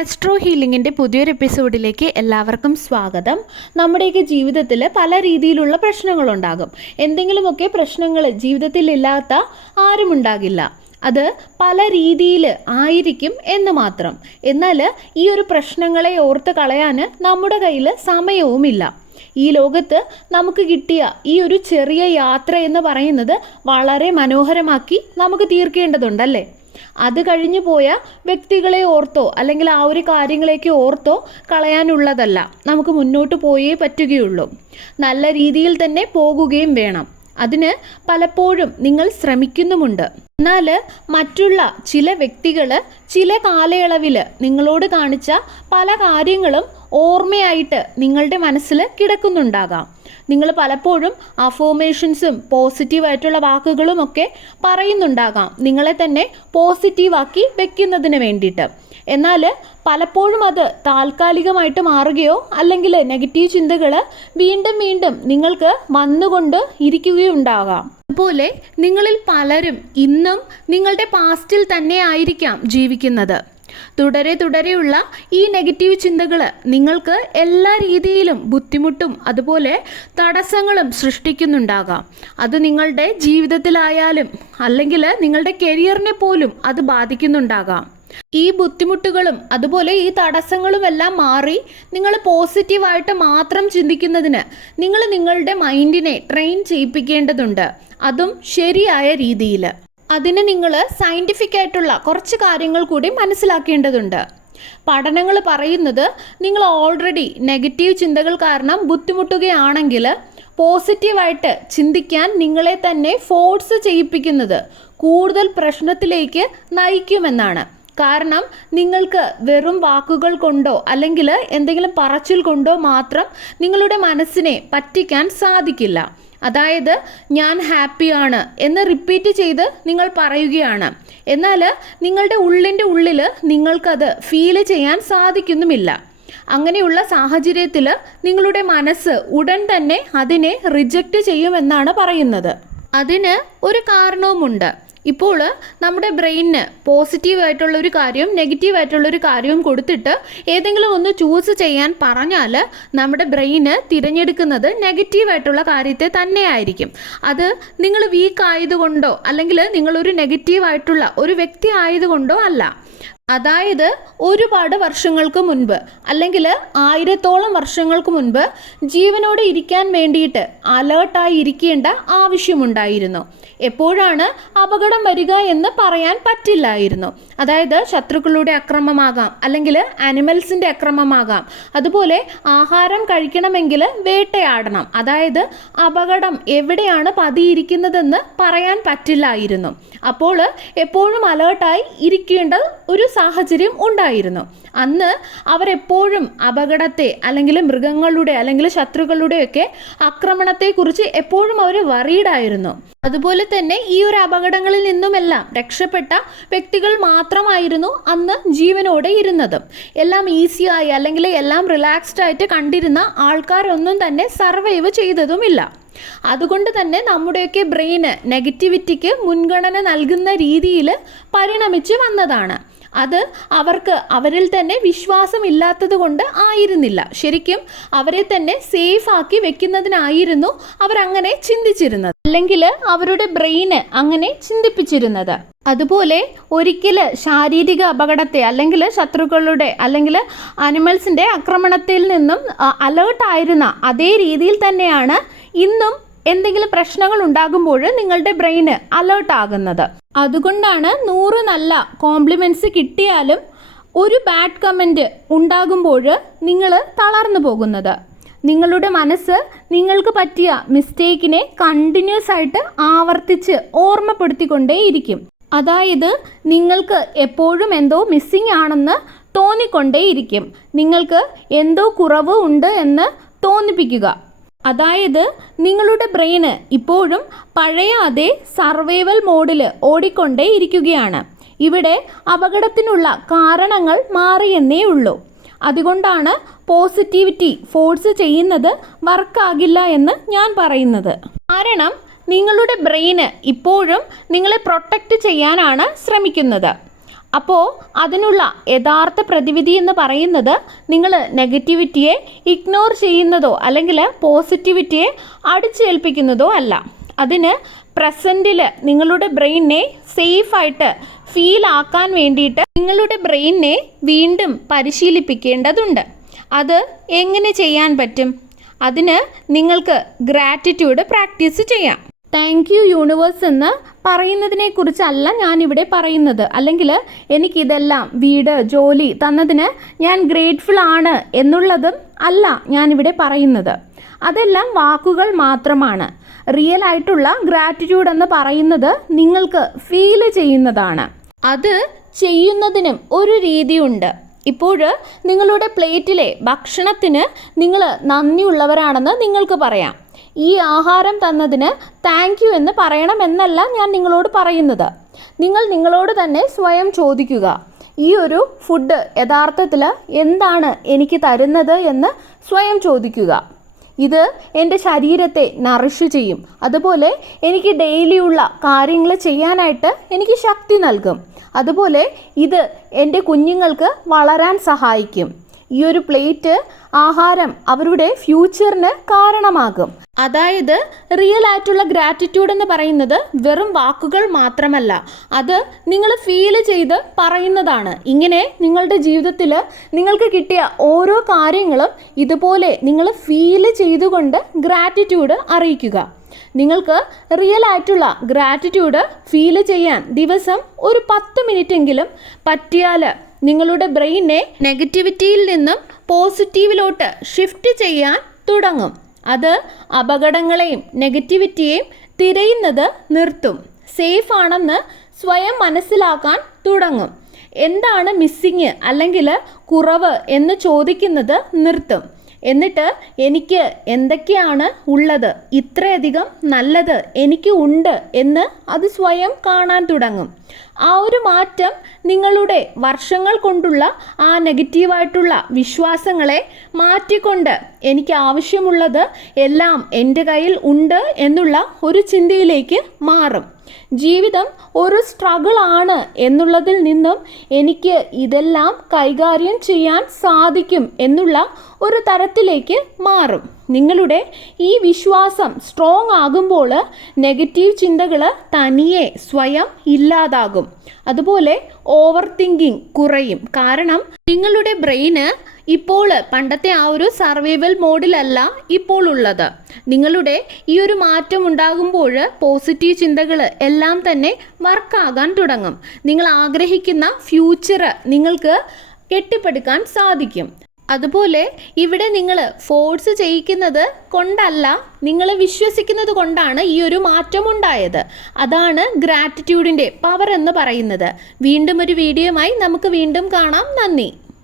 Astro ഹീലിംഗിൻ്റെ പുതിയൊരു എപ്പിസോഡിലേക്ക് എല്ലാവർക്കും സ്വാഗതം. നമ്മുടെയൊക്കെ ജീവിതത്തിൽ പല രീതിയിലുള്ള പ്രശ്നങ്ങളുണ്ടാകും. എന്തെങ്കിലുമൊക്കെ പ്രശ്നങ്ങൾ ജീവിതത്തിൽ ഇല്ലാത്ത ആരുമുണ്ടാകില്ല. അത് പല രീതിയിൽ ആയിരിക്കും എന്ന് മാത്രം. എന്നാൽ ഈ ഒരു പ്രശ്നങ്ങളെ ഓർത്ത് കളയാൻ നമ്മുടെ കയ്യിൽ സമയവുമില്ല. ഈ ലോകത്ത് നമുക്ക് കിട്ടിയ ഈ ഒരു ചെറിയ യാത്ര എന്ന് പറയുന്നത് വളരെ മനോഹരമാക്കി നമുക്ക് തീർക്കേണ്ടതുണ്ടല്ലേ. അത് കഴിഞ്ഞു പോയ വ്യക്തികളെ ഓർത്തോ അല്ലെങ്കിൽ ആ ഒരു കാര്യങ്ങളേക്ക് ഓർത്തോ കളയാനുള്ളതല്ല. നമുക്ക് മുന്നോട്ട് പോയേ പറ്റുകയുള്ളൂ. നല്ല രീതിയിൽ തന്നെ പോകുകയും വേണം. അതിന് പലപ്പോഴും നിങ്ങൾ ശ്രമിക്കുന്നുമുണ്ട്. എന്നാൽ മറ്റുള്ള ചില വ്യക്തികൾ ചില കാലയളവിൽ നിങ്ങളോട് കാണിച്ച പല കാര്യങ്ങളും ഓർമ്മയായിട്ട് നിങ്ങളുടെ മനസ്സിൽ കിടക്കുന്നുണ്ടാകാം. നിങ്ങൾ പലപ്പോഴും അഫോർമേഷൻസും പോസിറ്റീവായിട്ടുള്ള വാക്കുകളും ഒക്കെ പറയുന്നുണ്ടാകാം, നിങ്ങളെ തന്നെ പോസിറ്റീവാക്കി വെക്കുന്നതിന് വേണ്ടിയിട്ട്. എന്നാൽ പലപ്പോഴും അത് താൽക്കാലികമായിട്ട് മാറുകയോ അല്ലെങ്കിൽ നെഗറ്റീവ് ചിന്തകൾ വീണ്ടും വീണ്ടും നിങ്ങൾക്ക് വന്നുകൊണ്ട് ഇരിക്കുകയുണ്ടാകാം. അതുപോലെ നിങ്ങളിൽ പലരും ഇന്നും നിങ്ങളുടെ പാസ്റ്റിൽ തന്നെ ആയിരിക്കാം ജീവിക്കുന്നത്. തുടരെയുള്ള ഈ നെഗറ്റീവ് ചിന്തകൾ നിങ്ങൾക്ക് എല്ലാ രീതിയിലും ബുദ്ധിമുട്ടും അതുപോലെ തടസ്സങ്ങളും സൃഷ്ടിക്കുന്നുണ്ടാകാം. അത് നിങ്ങളുടെ ജീവിതത്തിലായാലും അല്ലെങ്കിൽ നിങ്ങളുടെ കരിയറിനെ പോലും അത് ബാധിക്കുന്നുണ്ടാകാം. ഈ ബുദ്ധിമുട്ടുകളും അതുപോലെ ഈ തടസ്സങ്ങളും എല്ലാം മാറി നിങ്ങൾ പോസിറ്റീവായിട്ട് മാത്രം ചിന്തിക്കുന്നതിന് നിങ്ങൾ നിങ്ങളുടെ മൈൻഡിനെ ട്രെയിൻ ചെയ്യിപ്പിക്കേണ്ടതുണ്ട്. അതും ശരിയായ രീതിയിൽ. അതിന് നിങ്ങൾ സയൻറ്റിഫിക് ആയിട്ടുള്ള കുറച്ച് കാര്യങ്ങൾ കൂടി മനസ്സിലാക്കേണ്ടതുണ്ട്. പഠനങ്ങൾ പറയുന്നത് നിങ്ങൾ ഓൾറെഡി നെഗറ്റീവ് ചിന്തകൾ കാരണം ബുദ്ധിമുട്ടുകയാണെങ്കിൽ പോസിറ്റീവായിട്ട് ചിന്തിക്കാൻ നിങ്ങളെ തന്നെ ഫോഴ്സ് ചെയ്യിപ്പിക്കുന്നത് കൂടുതൽ പ്രശ്നത്തിലേക്ക് നയിക്കുമെന്നാണ്. കാരണം നിങ്ങൾക്ക് വെറും വാക്കുകൾ കൊണ്ടോ അല്ലെങ്കിൽ എന്തെങ്കിലും പറച്ചിൽ കൊണ്ടോ മാത്രം നിങ്ങളുടെ മനസ്സിനെ പറ്റിക്കാൻ സാധിക്കില്ല. അതായത് ഞാൻ ഹാപ്പിയാണ് എന്ന് റിപ്പീറ്റ് ചെയ്ത് നിങ്ങൾ പറയുകയാണ്. എന്നാൽ നിങ്ങളുടെ ഉള്ളിൽ നിങ്ങൾക്കത് ഫീൽ ചെയ്യാൻ സാധിക്കുന്നുമില്ല. അങ്ങനെയുള്ള സാഹചര്യത്തിൽ നിങ്ങളുടെ മനസ്സ് ഉടൻ തന്നെ അതിനെ റിജക്റ്റ് ചെയ്യുമെന്നാണ് പറയുന്നത്. അതിന് ഒരു കാരണവുമുണ്ട്. ഇപ്പോൾ നമ്മുടെ ബ്രെയിനിന് പോസിറ്റീവായിട്ടുള്ളൊരു കാര്യവും നെഗറ്റീവായിട്ടുള്ളൊരു കാര്യവും കൊടുത്തിട്ട് ഏതെങ്കിലും ഒന്ന് ചൂസ് ചെയ്യാൻ പറഞ്ഞാൽ നമ്മുടെ ബ്രെയിന് തിരഞ്ഞെടുക്കുന്നത് നെഗറ്റീവായിട്ടുള്ള കാര്യത്തെ തന്നെ ആയിരിക്കും. അത് നിങ്ങൾ വീക്ക് ആയതുകൊണ്ടോ അല്ലെങ്കിൽ നിങ്ങളൊരു നെഗറ്റീവായിട്ടുള്ള ഒരു വ്യക്തി ആയതുകൊണ്ടോ അല്ല. അതായത് ഒരുപാട് വർഷങ്ങൾക്ക് മുൻപ് അല്ലെങ്കിൽ 1000ഓളം വർഷങ്ങൾക്ക് മുൻപ് ജീവനോടെ ഇരിക്കാൻ വേണ്ടിയിട്ട് അലേർട്ടായി ഇരിക്കേണ്ട ആവശ്യമുണ്ടായിരുന്നു. എപ്പോഴാണ് അപകടം വരിക എന്ന് പറയാൻ പറ്റില്ലായിരുന്നു. അതായത് ശത്രുക്കളുടെ അക്രമമാകാം അല്ലെങ്കിൽ ആനിമൽസിൻ്റെ അക്രമമാകാം. അതുപോലെ ആഹാരം കഴിക്കണമെങ്കിൽ വേട്ടയാടണം. അതായത് അപകടം എവിടെയാണ് പതിയിരിക്കുന്നതെന്ന് പറയാൻ പറ്റില്ലായിരുന്നു. അപ്പോൾ എപ്പോഴും അലേർട്ടായി ഇരിക്കേണ്ട ഒരു സാഹചര്യം ഉണ്ടായിരുന്നു. അന്ന് അവരെപ്പോഴും അപകടത്തെ അല്ലെങ്കിൽ മൃഗങ്ങളുടെ അല്ലെങ്കിൽ ശത്രുക്കളുടെയൊക്കെ ആക്രമണത്തെക്കുറിച്ച് എപ്പോഴും അവർ വറീഡായിരുന്നു. അതുപോലെ തന്നെ ഈ ഒരു അപകടങ്ങളിൽ നിന്നുമെല്ലാം രക്ഷപ്പെട്ട വ്യക്തികൾ മാത്രമായിരുന്നു അന്ന് ജീവനോടെ ഇരുന്നത്. എല്ലാം ഈസിയായി അല്ലെങ്കിൽ എല്ലാം റിലാക്സ്ഡ് ആയിട്ട് കണ്ടിരുന്ന ആൾക്കാരൊന്നും തന്നെ സർവൈവ് ചെയ്തതുമില്ല. അതുകൊണ്ട് തന്നെ നമ്മുടെയൊക്കെ ബ്രെയിന് നെഗറ്റിവിറ്റിക്ക് മുൻഗണന നൽകുന്ന രീതിയിൽ പരിണമിച്ച് വന്നതാണ്. അത് അവർക്ക് അവരിൽ തന്നെ വിശ്വാസമില്ലാത്തത് കൊണ്ട് ആയിരുന്നില്ല. ശരിക്കും അവരെ തന്നെ സേഫ് ആക്കി വെക്കുന്നതിനായിരുന്നു അവരങ്ങനെ ചിന്തിച്ചിരുന്നത്, അല്ലെങ്കിൽ അവരുടെ ബ്രെയിന് അങ്ങനെ ചിന്തിപ്പിച്ചിരുന്നത്. അതുപോലെ ഒരിക്കൽ ശാരീരിക അപകടത്തെ അല്ലെങ്കിൽ ശത്രുക്കളുടെ അല്ലെങ്കിൽ ആനിമൽസിൻ്റെ ആക്രമണത്തിൽ നിന്നും അലേർട്ടായിരുന്ന അതേ രീതിയിൽ തന്നെയാണ് ഇന്നും എന്തെങ്കിലും പ്രശ്നങ്ങൾ ഉണ്ടാകുമ്പോൾ നിങ്ങളുടെ ബ്രെയിന് അലേർട്ട് ആകുന്നത്. അതുകൊണ്ടാണ് 100 നല്ല കോംപ്ലിമെൻറ്റ്സ് കിട്ടിയാലും ഒരു ബാഡ് കമൻറ്റ് ഉണ്ടാകുമ്പോൾ നിങ്ങൾ തളർന്നു പോകുന്നത്. നിങ്ങളുടെ മനസ്സ് നിങ്ങൾക്ക് പറ്റിയ മിസ്റ്റേക്കിനെ കണ്ടിന്യൂസ് ആയിട്ട് ആവർത്തിച്ച് ഓർമ്മപ്പെടുത്തിക്കൊണ്ടേയിരിക്കും. അതായത് നിങ്ങൾക്ക് എപ്പോഴും എന്തോ മിസ്സിങ് ആണെന്ന് തോന്നിക്കൊണ്ടേയിരിക്കും. നിങ്ങൾക്ക് എന്തോ കുറവ് ഉണ്ട് എന്ന് തോന്നിപ്പിക്കുക. അതായത് നിങ്ങളുടെ ബ്രെയിന് ഇപ്പോഴും പഴയ അതേ സർവൈവൽ മോഡിൽ ഓടിക്കൊണ്ടേ ഇരിക്കുകയാണ്. ഇവിടെ അപകടത്തിനുള്ള കാരണങ്ങൾ മാറിയെന്നേ ഉള്ളൂ. അതുകൊണ്ടാണ് പോസിറ്റിവിറ്റി ഫോഴ്സ് ചെയ്യുന്നത് വർക്കാകില്ല എന്ന് ഞാൻ പറയുന്നത്. കാരണം നിങ്ങളുടെ ബ്രെയിന് ഇപ്പോഴും നിങ്ങളെ പ്രൊട്ടക്റ്റ് ചെയ്യാനാണ് ശ്രമിക്കുന്നത്. അപ്പോൾ അതിനുള്ള യഥാർത്ഥ പ്രതിവിധി എന്ന് പറയുന്നത് നിങ്ങൾ നെഗറ്റിവിറ്റിയെ ഇഗ്നോർ ചെയ്യുന്നതോ അല്ലെങ്കിൽ പോസിറ്റിവിറ്റിയെ അടിച്ചേൽപ്പിക്കുന്നതോ അല്ല. അതിന് പ്രസൻറ്റിൽ നിങ്ങളുടെ ബ്രെയിനിനെ സേഫായിട്ട് ഫീൽ ആക്കാൻ വേണ്ടിയിട്ട് നിങ്ങളുടെ ബ്രെയിനിനെ വീണ്ടും പരിശീലിപ്പിക്കേണ്ടതുണ്ട്. അത് എങ്ങനെ ചെയ്യാൻ പറ്റും? അതിന് നിങ്ങൾക്ക് ഗ്രാറ്റിറ്റ്യൂഡ് പ്രാക്ടീസ് ചെയ്യാം. താങ്ക് യു യൂണിവേഴ്സ് എന്ന് പറയുന്നതിനെ കുറിച്ചല്ല ഞാനിവിടെ പറയുന്നത്, അല്ലെങ്കിൽ എനിക്കിതെല്ലാം വീട് ജോലി തന്നതിന് ഞാൻ ഗ്രേറ്റ്ഫുൾ ആണ് എന്നുള്ളതും അല്ല ഞാനിവിടെ പറയുന്നത്. അതെല്ലാം വാക്കുകൾ മാത്രമാണ്. റിയൽ ആയിട്ടുള്ള ഗ്രാറ്റിറ്റ്യൂഡ് എന്ന് പറയുന്നത് നിങ്ങൾക്ക് ഫീൽ ചെയ്യുന്നതാണ്. അത് ചെയ്യുന്നതിനും ഒരു രീതിയുണ്ട്. ഇപ്പോൾ നിങ്ങളുടെ പ്ലേറ്റിലെ ഭക്ഷണത്തിന് നിങ്ങൾ നന്ദിയുള്ളവരാണെന്ന് നിങ്ങൾക്ക് പറയാം. ഈ ആഹാരം തന്നതിന് താങ്ക് യു എന്ന് പറയണമെന്നല്ല ഞാൻ നിങ്ങളോട് പറയുന്നത്. നിങ്ങൾ നിങ്ങളോട് തന്നെ സ്വയം ചോദിക്കുക, ഈ ഒരു ഫുഡ് യഥാർത്ഥത്തിൽ എന്താണ് എനിക്ക് തരുന്നത് എന്ന് സ്വയം ചോദിക്കുക. ഇത് എൻ്റെ ശരീരത്തെ നറിഷ് ചെയ്യും, അതുപോലെ എനിക്ക് ഡെയിലിയുള്ള കാര്യങ്ങൾ ചെയ്യാനായിട്ട് എനിക്ക് ശക്തി നൽകും, അതുപോലെ ഇത് എൻ്റെ കുഞ്ഞുങ്ങൾക്ക് വളരാൻ സഹായിക്കും. ഈ ഒരു പ്ലേറ്റ് ആഹാരം അവരുടെ ഫ്യൂച്ചറിന് കാരണമാകും. അതായത് റിയൽ ആയിട്ടുള്ള ഗ്രാറ്റിറ്റ്യൂഡ് എന്ന് പറയുന്നത് വെറും വാക്കുകൾ മാത്രമല്ല, അത് നിങ്ങൾ ഫീൽ ചെയ്ത് പറയുന്നതാണ്. ഇങ്ങനെ നിങ്ങളുടെ ജീവിതത്തിൽ നിങ്ങൾക്ക് കിട്ടിയ ഓരോ കാര്യങ്ങളും ഇതുപോലെ നിങ്ങൾ ഫീൽ ചെയ്തുകൊണ്ട് ഗ്രാറ്റിറ്റ്യൂഡ് അറിയിക്കുക. നിങ്ങൾക്ക് റിയൽ ആയിട്ടുള്ള ഗ്രാറ്റിറ്റ്യൂഡ് ഫീൽ ചെയ്യാൻ ദിവസം ഒരു 10 മിനിറ്റെങ്കിലും പറ്റിയാൽ നിങ്ങളുടെ ബ്രെയിനെ നെഗറ്റിവിറ്റിയിൽ നിന്നും പോസിറ്റീവിലോട്ട് ഷിഫ്റ്റ് ചെയ്യാൻ തുടങ്ങും. അത് അപകടങ്ങളെയും നെഗറ്റിവിറ്റിയെയും തിരയുന്നത് നിർത്തും. സേഫ് ആണെന്ന് സ്വയം മനസ്സിലാക്കാൻ തുടങ്ങും. എന്താണ് മിസ്സിങ് അല്ലെങ്കിൽ കുറവ് എന്ന് ചോദിക്കുന്നത് നിർത്തും. എന്നിട്ട് എനിക്ക് എന്തൊക്കെയാണ് ഉള്ളത്, ഇത്രയധികം നല്ലത് എനിക്ക് ഉണ്ട് എന്ന് അത് സ്വയം കാണാൻ തുടങ്ങും. ആ ഒരു മാറ്റം നിങ്ങളുടെ വർഷങ്ങൾ കൊണ്ടുള്ള ആ നെഗറ്റീവായിട്ടുള്ള വിശ്വാസങ്ങളെ മാറ്റിക്കൊണ്ട് എനിക്ക് ആവശ്യമുള്ളത് എല്ലാം എൻ്റെ കയ്യിൽ ഉണ്ട് എന്നുള്ള ഒരു ചിന്തയിലേക്ക് മാറും. ജീവിതം ഒരു സ്ട്രഗിൾ ആണ് എന്നുള്ളതിൽ നിന്നും എനിക്ക് ഇതെല്ലാം കൈകാര്യം ചെയ്യാൻ സാധിക്കും എന്നുള്ള ഒരു തരത്തിലേക്ക് മാറും. നിങ്ങളുടെ ഈ വിശ്വാസം സ്ട്രോങ് ആകുമ്പോൾ നെഗറ്റീവ് ചിന്തകൾ തനിയെ സ്വയം ഇല്ലാതാകും. അതുപോലെ ഓവർ തിങ്കിങ് കുറയും. കാരണം നിങ്ങളുടെ ബ്രെയിന് ഇപ്പോൾ പണ്ടത്തെ ആ ഒരു സർവൈവൽ മോഡിലല്ല ഇപ്പോൾ ഉള്ളത്. നിങ്ങളുടെ ഈ ഒരു മാറ്റം ഉണ്ടാകുമ്പോൾ പോസിറ്റീവ് ചിന്തകൾ എല്ലാം തന്നെ വർക്കാകാൻ തുടങ്ങും. നിങ്ങൾ ആഗ്രഹിക്കുന്ന ഫ്യൂച്ചർ നിങ്ങൾക്ക് കെട്ടിപ്പടുക്കാൻ സാധിക്കും. അതുപോലെ ഇവിടെ നിങ്ങൾ ഫോഴ്സ് ചെയ്യിക്കുന്നത് കൊണ്ടല്ല, നിങ്ങൾ വിശ്വസിക്കുന്നത് കൊണ്ടാണ് ഈ ഒരു മാറ്റം ഉണ്ടായത്. അതാണ് ഗ്രാറ്റിറ്റ്യൂഡിൻ്റെ പവർ എന്ന് പറയുന്നത്. വീണ്ടും ഒരു വീഡിയോയുമായി നമുക്ക് വീണ്ടും കാണാം. നന്ദി.